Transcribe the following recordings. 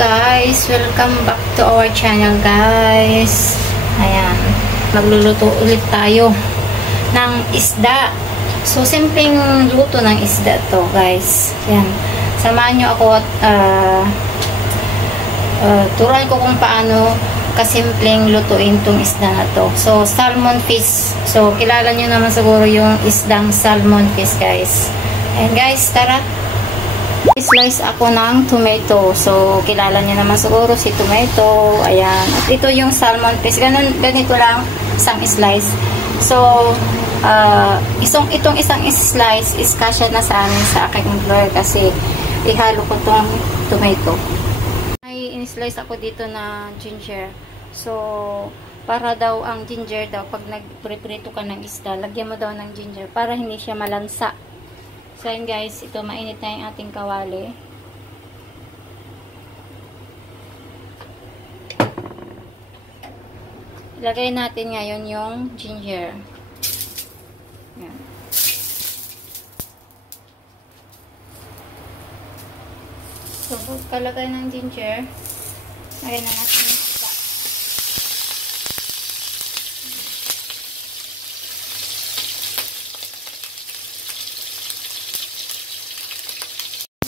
Guys, welcome back to our channel guys. Ayan, magluluto ulit tayo ng isda. So, simpleng luto ng isda to guys. Ayan, samahan nyo ako at turuan ko kung paano kasimpleng lutuin tong isda na to. So, salmon fish. So, kilala nyo naman siguro yung isdang salmon fish guys. Ayan guys, tara. Slice ako ng tomato. So, kilala niyo naman siguro si tomato. Ayan. At ito yung salmon fish. Ganito lang, isang slice. So, itong isang slice is kasya na sa amin sa aking employer kasi ihalo ko tong tomato. Ay, in-slice ako dito na ginger. So, para daw ang ginger daw, pag nag-preprito ka ng isda, lagyan mo daw ng ginger para hindi siya malansa. So, yun guys, ito mainit na yung ating kawali. Ilagay natin ngayon yung ginger. Yan. So, pagkalagay ng ginger, lagay na natin yung isda.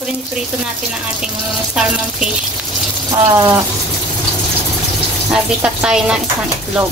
Prito natin ang ating salmon fish. Nabitak tayo ng isang itlog.